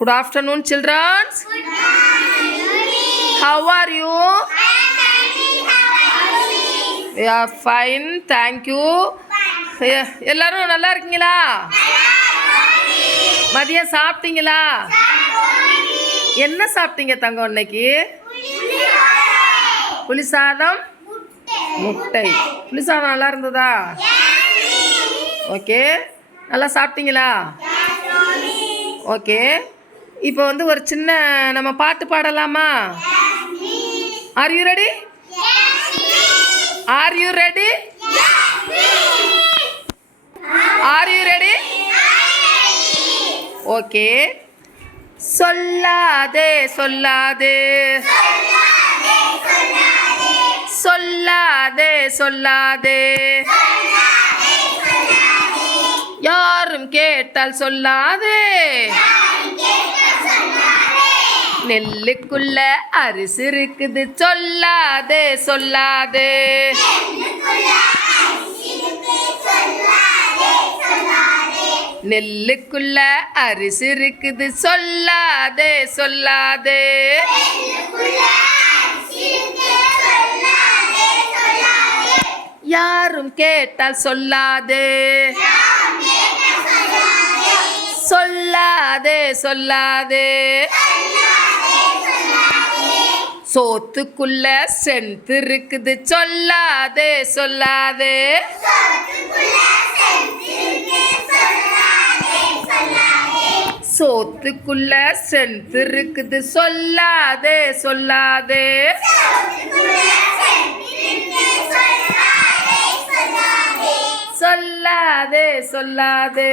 Good afternoon, children. How are you? We are fine, thank you. எல்லாரும் நல்லா இருக்கீங்களா? மதியம் சாப்பிட்டீங்களா? என்ன சாப்பிட்டீங்க தங்கம் இன்னைக்கு? புளி சாதம் முட்டை. புளி சாதம் நல்லா இருந்ததா? ஓகே, நல்லா சாப்பிட்டீங்களா? ஓகே, இப்போ வந்து ஒரு சின்ன நம்ம பாட்டு பாடலாமா? Are you ready? Are you ready? Are you ready? Okay. சொல்லாதே சொல்லாதே சொல்லாதே சொல்லாதே யாரும் கேட்டால் சொல்லாதே நெல்லுக்குள்ள அரிசி இருக்குது சொல்லாதே சொல்லாதே நெல்லுக்குள்ள அரிசி இருக்குது சொல்லாதே சொல்லாதே யாரும் கேட்டால் சொல்லாதே சொல்லாதே சொல்லாதே சோத்துக்குள்ள சென்ட் இருக்குது சொல்லாதே சொல்லாதே சோத்துக்குள்ள சென்ட் இருக்குது சொல்லாதே சொல்லாதே சொல்லாதே சொல்லாதே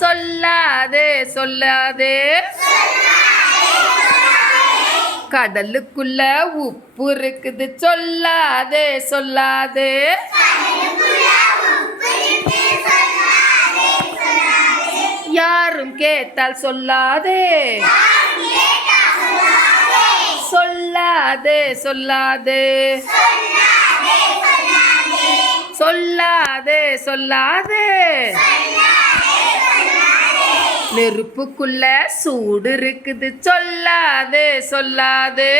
சொல்லாதே சொல்லாதே கடலுக்குள்ள உப்பு இருக்குது சொல்லாதே சொல்லாதே யாரும் கேட்டால் சொல்லாதே சொல்லாதே சொல்லாதே சொல்லாதே சொல்லாதே நெருப்புக்குள்ள சூடு இருக்குது சொல்லாதே சொல்லாதே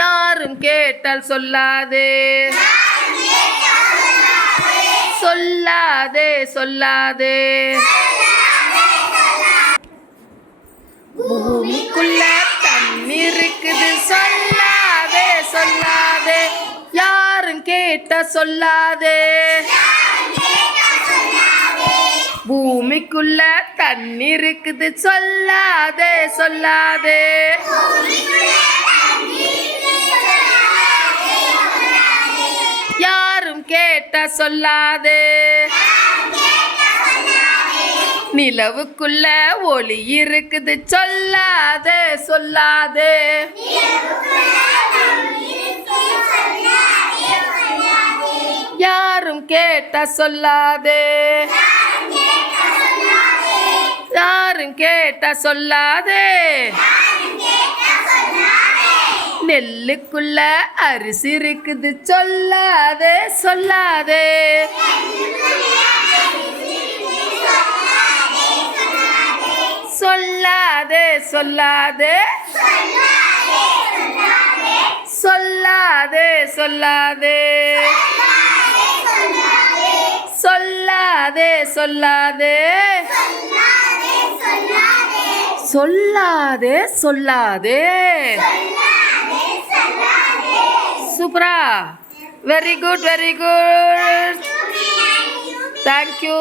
யாரும் கேட்டால் சொல்லாதே சொல்லாதே சொல்லாதே பூமிக்குள்ள தண்ணி இருக்குது சொல்லாதே சொல்லாதே யாரும் கேட்ட சொல்லாதே பூமிக்குள்ள தண்ணி இருக்குது சொல்லாதே சொல்லாதே யாரும் கேட்ட சொல்லாதே நிலவுக்குள்ள ஒளி இருக்குது சொல்லாதே சொல்லாதே யாரும் கேட்ட சொல்லாதே யாரும் கேட்ட சொல்லாதே நெல்லுக்குள்ள அரிசி இருக்குது சொல்லாதே சொல்லாதே சொல்லாதே சொல்லாதே சொல்லாதே சொல்லாதே சொல்லாதே சொல்லாதே சொல்லாதே சொல்லாதே சூப்பரா வெரி குட் தேங்க்யூ